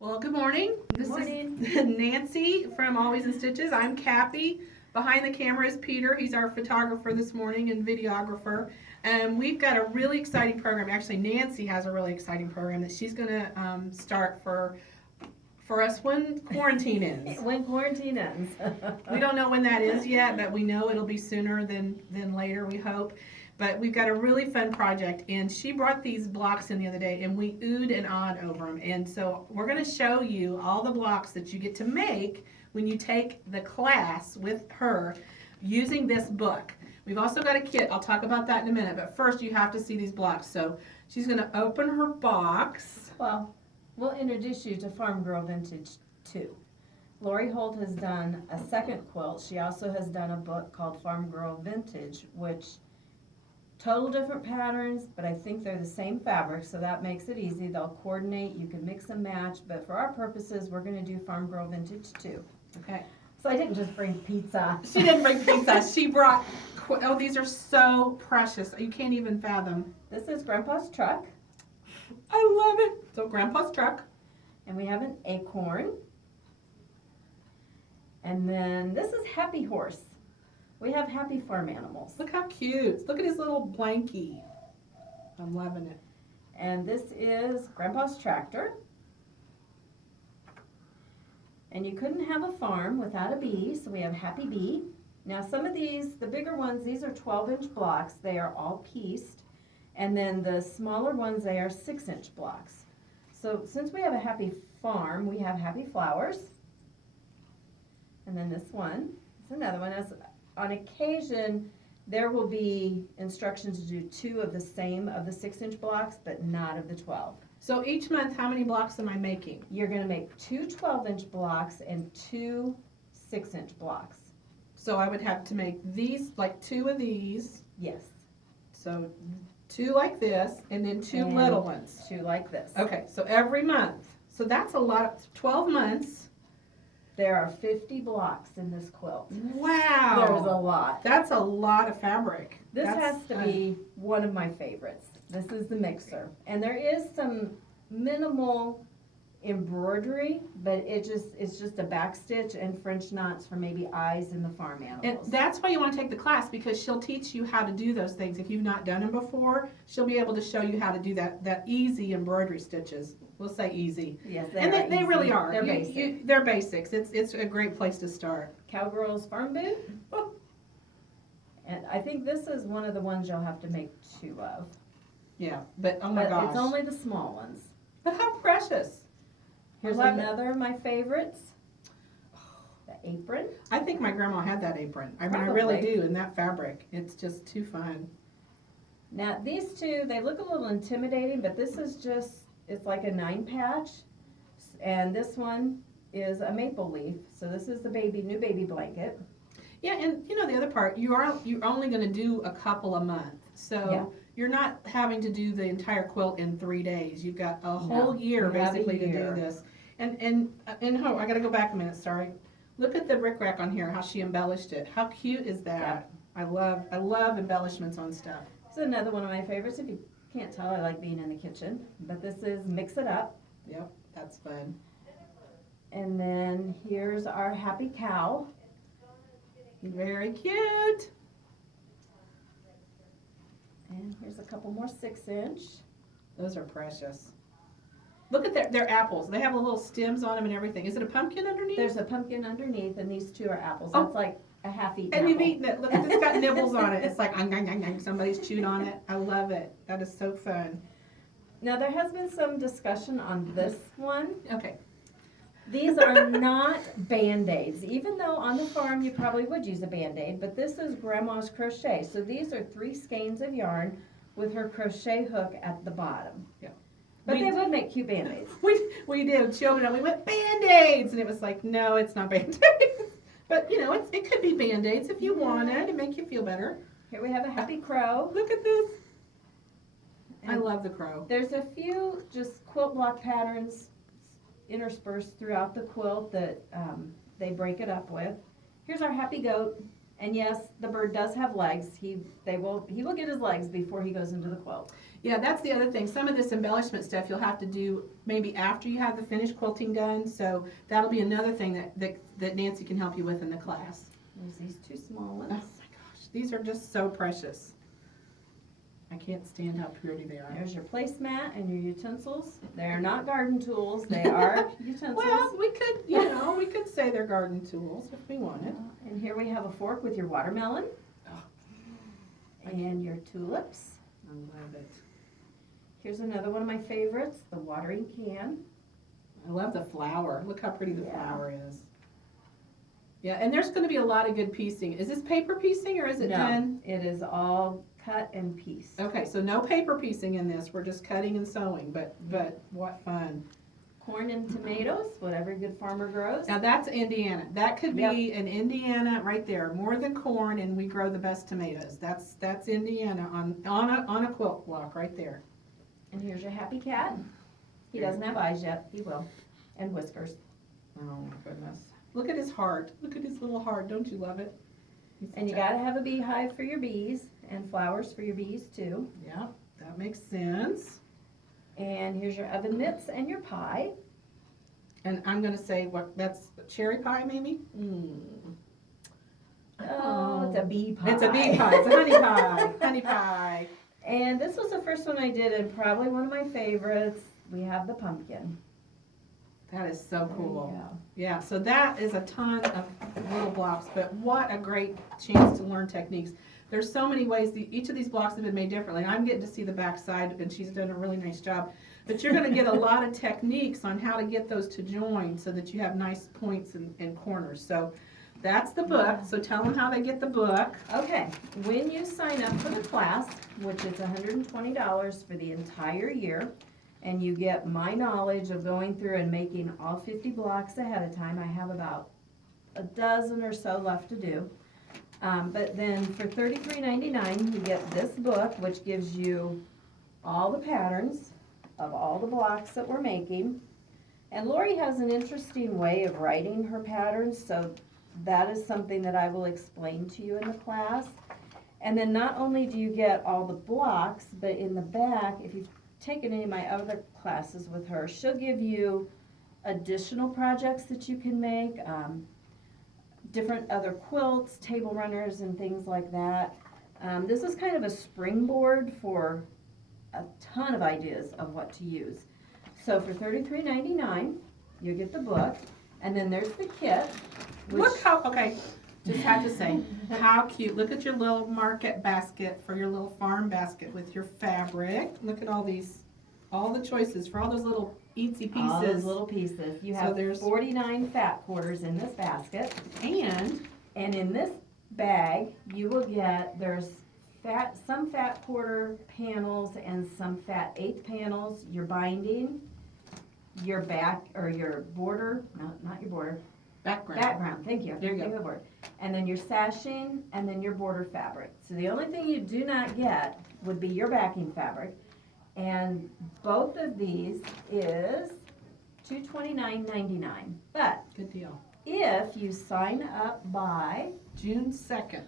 Well, good morning. This Morning. is Nancy from Always in Stitches. I'm Kathy. Behind the camera is Peter. He's our photographer this morning and videographer. And we've got a really exciting program. Actually, Nancy has a really exciting program that she's going to start for us when quarantine ends. When quarantine ends. We don't know when that is yet, but we know it'll be sooner than later, we hope. But we've got a really fun project, and she brought these blocks in the other day, and we oohed and awed over them. And so we're going to show you all the blocks that you get to make when you take the class with her using this book. We've also got a kit. I'll talk about that in a minute, but first you have to see these blocks. So she's going to open her box. Well, we'll introduce you to Farm Girl Vintage 2. Lori Holt has done a second quilt. She also has done a book called Farm Girl Vintage, which total different patterns, but I think they're the same fabric, so that makes it easy. They'll coordinate, you can mix and match, but for our purposes, we're going to do Farm Girl Vintage 2. Okay. So I didn't just bring pizza. She didn't bring pizza. She brought, oh, these are so precious. You can't even fathom. This is Grandpa's truck, I love it. So Grandpa's truck. and we have an acorn. And then this is Happy Horse. We have happy farm animals. Look how cute. Look at his little blankie. I'm loving it. And this is Grandpa's tractor. And you couldn't have a farm without a bee, so we have Happy Bee. Now some of these, the bigger ones, these are 12-inch blocks. They are all pieced. And then the smaller ones, they are 6-inch blocks. So since we have a happy farm, we have happy flowers. And then this one is another one. On occasion, there will be instructions to do 2 of the same of the 6-inch blocks, but not of the 12. So each month, how many blocks am I making? You're going to make 2 12-inch blocks and 2 6-inch blocks. So I would have to make these, like 2 of these. Yes. So 2 like this, and then 2 And little ones. 2 like this. Okay, so every month. So that's a lot, 12 months. There are 50 blocks in this quilt. Wow. There's a lot. That's a lot of fabric. This That's has to be one of my favorites. This is the mixer. And there is some minimal embroidery, but it's just a back stitch and French knots for maybe eyes in the farm And animals. that's why you want to take the class, because she'll teach you how to do those things. If you've not done them before, she'll be able to show you how to do that easy embroidery stitches. We'll say easy. Yes, And they really are. They're basic. They're basics. It's a great place to start. Cowgirl's farm boot. And I think this is one of the ones you'll have to make 2 of. Yeah, but oh my But gosh. it's only the small ones. But how precious. Here's love it. another of my favorites. The apron. I think my grandma had that apron. I mean, I really Probably. do, in that fabric. It's just too fun. Now these 2, they look a little intimidating, but this is just, it's like a 9 patch. And this one is a maple leaf. So this is the new baby blanket. Yeah, and you know the other part, you're only going to do a couple a month. So Yeah. you're not having to do the entire quilt in 3 days. You've got a whole year you have a basically to year. do this. And oh, I got to go back a minute, sorry. Look at the rickrack on here, how she embellished it. How cute is that? I love embellishments on stuff. This is another one of my favorites. If you can't tell, I like being in the kitchen. But this is Mix It Up. Yep, that's fun. And then here's our happy cow. Very cute. And here's a couple more 6-inch. Those are precious. Look at their apples. They have the little stems on them and everything. Is it a pumpkin underneath? There's a pumpkin underneath, and these 2 are apples. Oh. That's like a half-eaten And apple. you've eaten it. Look, it's got nibbles on it. It's like, somebody's chewed on it. I love it. That is so fun. Now, there has been some discussion on this one. Okay. These are not Band-Aids, even though on the farm you probably would use a Band-Aid, but this is Grandma's crochet. So these are 3 skeins of yarn with her crochet hook at the bottom. Yeah. But We- they would make cute Band-Aids. We did. Children, we went Band-Aids. And it was like, no, it's not Band-Aids. But, you know, it could be Band-Aids if you wanted to make you feel better. Here we have a happy crow. Look at this. I And love the crow. there's a few just quilt block patterns interspersed throughout the quilt that they break it up with. Here's our happy goat. And yes, the bird does have legs. He will get his legs before he goes into the quilt. Yeah, that's the other thing. Some of this embellishment stuff you'll have to do maybe after you have the finished quilting done. So that'll be another thing that Nancy can help you with in the class. There's these two small Oh ones. my gosh, these are just so precious. I can't stand how pretty they are. There's your placemat and your utensils. They're not garden tools. They are utensils. Well, we could, we could say they're garden tools if we wanted. And here we have a fork with your watermelon. Oh. And your tulips. I love it. Here's another one of my favorites, the watering can. I love the flower. Look how pretty the Yeah. flower is. Yeah, and there's going to be a lot of good piecing. Is this paper piecing or is it done? It is all cut and pieced. Okay, so no paper piecing in this. We're just cutting and sewing, but what fun. Corn and tomatoes, what every good farmer grows. Now that's Indiana. That could be an Indiana right there. More than corn, and we grow the best tomatoes. That's Indiana on a quilt block right there. And here's your happy cat. He doesn't have eyes yet. He will. And whiskers. Oh my goodness. Look at his heart. Look at his little heart. Don't you love it? And you gotta have a beehive for your bees and flowers for your bees too. Yeah, that makes sense. And here's your oven mitts and your pie. And I'm gonna say that's cherry pie maybe? Oh, it's a bee pie. It's a bee pie. It's a honey pie. Honey pie. And this was the first one I did and probably one of my favorites. We have the pumpkin. That is so cool. There you go. Yeah, so that is a ton of little blocks, but what a great chance to learn techniques. There's so many ways, each of these blocks have been made differently. I'm getting to see the back side, and she's done a really nice job. But you're gonna get a lot of techniques on how to get those to join so that you have nice points and corners. So that's the book, so tell them how they get the book. Okay, when you sign up for the class, which is $120 for the entire year, and you get my knowledge of going through and making all 50 blocks ahead of time. I have about a dozen or so left to do. But then for $33.99, you get this book, which gives you all the patterns of all the blocks that we're making. And Lori has an interesting way of writing her patterns, so that is something that I will explain to you in the class. And then not only do you get all the blocks, but in the back, if you've taken any of my other classes with her, she'll give you additional projects that you can make, different other quilts, table runners, and things like that. This is kind of a springboard for a ton of ideas of what to use. So for $33.99, you get the book, and then there's the kit. Look how, okay, just have to say, how cute. Look at your little market basket for your little farm basket with your fabric. Look at all these, all the choices for all those little eatsy pieces. All those little pieces. You have 49 fat quarters in this basket. And in this bag, you will get, there's some fat quarter panels and some fat eighth panels, your binding, your back, or your border, no, not your border. Background, thank you. There you go. Think of the word. And then your sashing, and then your border fabric. So the only thing you do not get would be your backing fabric. And both of these is $229.99. But Good deal. if you sign up by June 2nd.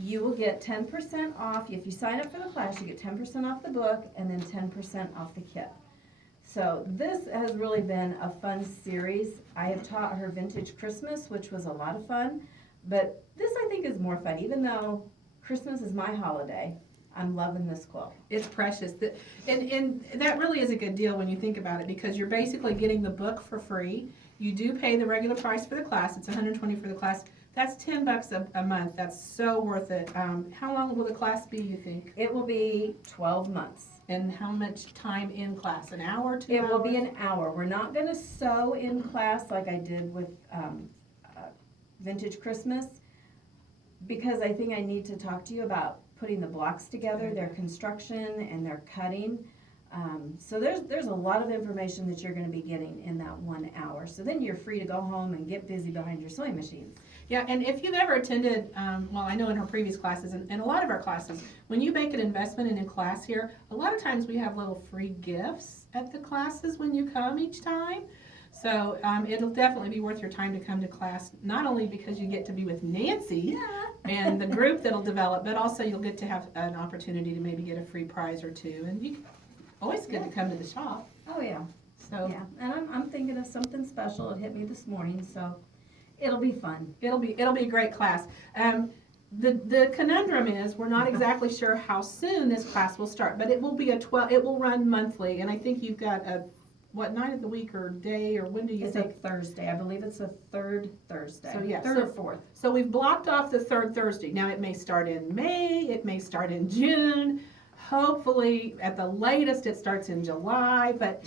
you will get 10% off. If you sign up for the class, you get 10% off the book and then 10% off the kit. So this has really been a fun series. I have taught her Vintage Christmas, which was a lot of fun. But this I think is more fun, even though Christmas is my holiday. I'm loving this quilt. It's precious. And that really is a good deal when you think about it, because you're basically getting the book for free. You do pay the regular price for the class. It's $120 for the class. That's $10 a month. That's so worth it. How long will the class be, you think? It will be 12 months. And how much time in class? An hour, 2 hours? It will be an hour. We're not going to sew in class like I did with Vintage Christmas, because I think I need to talk to you about putting the blocks together, their construction and their cutting. So there's a lot of information that you're going to be getting in that 1 hour. So then you're free to go home and get busy behind your sewing machines. Yeah, and if you've ever attended, well, I know in her previous classes and a lot of our classes, when you make an investment in class here, a lot of times we have little free gifts at the classes when you come each time. So it'll definitely be worth your time to come to class, not only because you get to be with Nancy and the group that'll develop, but also you'll get to have an opportunity to maybe get a free prize or two. And you always good to come to the shop. Oh, yeah. So Yeah, and I'm thinking of something special. It hit me this morning, so it'll be fun. it'll be a great class. The conundrum is we're not exactly sure how soon this class will start, but it will be it will run monthly, and I think you've got what night of the week or day, or when do you It's a think? Thursday. I believe it's a third Thursday. So, yeah, Third or fourth. So we've blocked off the third Thursday. Now it may start in May, it may start in June. Hopefully, at the latest, it starts in July. But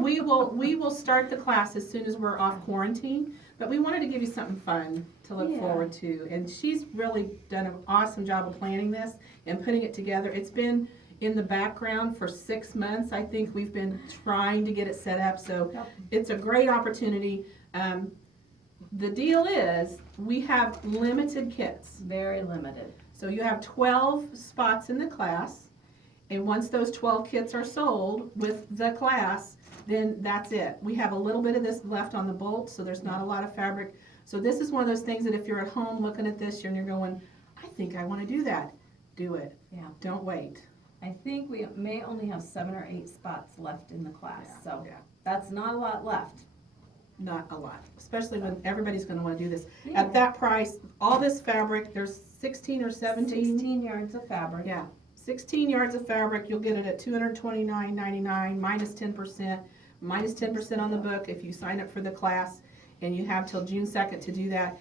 we will start the class as soon as we're off quarantine. But we wanted to give you something fun to look Yeah. forward to, and she's really done an awesome job of planning this and putting it together. It's been in the background for 6 months. I think we've been trying to get it set up, so Yep. it's a great opportunity. The deal is we have limited kits. Very limited. So you have 12 spots in the class, and once those 12 kits are sold with the class, then that's it. We have a little bit of this left on the bolt, so there's not a lot of fabric. So this is one of those things that if you're at home looking at this and you're going, I think I want to do that, do it. Yeah. Don't wait. I think we may only have 7 or 8 spots left in the class, so Yeah. that's not a lot left. Not a lot, especially when everybody's going to want to do this. Yeah. At that price, all this fabric, there's 16 or 17. 16 yards of fabric. Yeah, 16 yards of fabric, you'll get it at $229.99 minus 10%, minus 10% on the book if you sign up for the class, and you have till June 2nd to do that.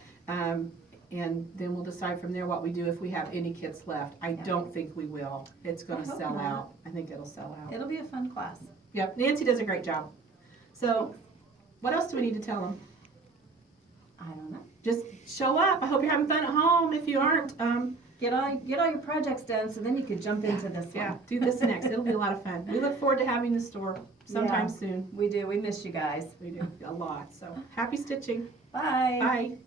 And then we'll decide from there what we do if we have any kits left. I don't think we will. It's going I to hope sell not. out. I think it'll sell out. It'll be a fun class. Yep, Nancy does a great job. So, what else do we need to tell them? I don't know. Just show up. I hope you're having fun at home. If you aren't, Get all your projects done so then you could jump into this one. yeah, do this next. It'll be a lot of fun. We look forward to having the store sometime Yeah. soon. We do. We miss you guys. We do a lot. So happy stitching. Bye. Bye.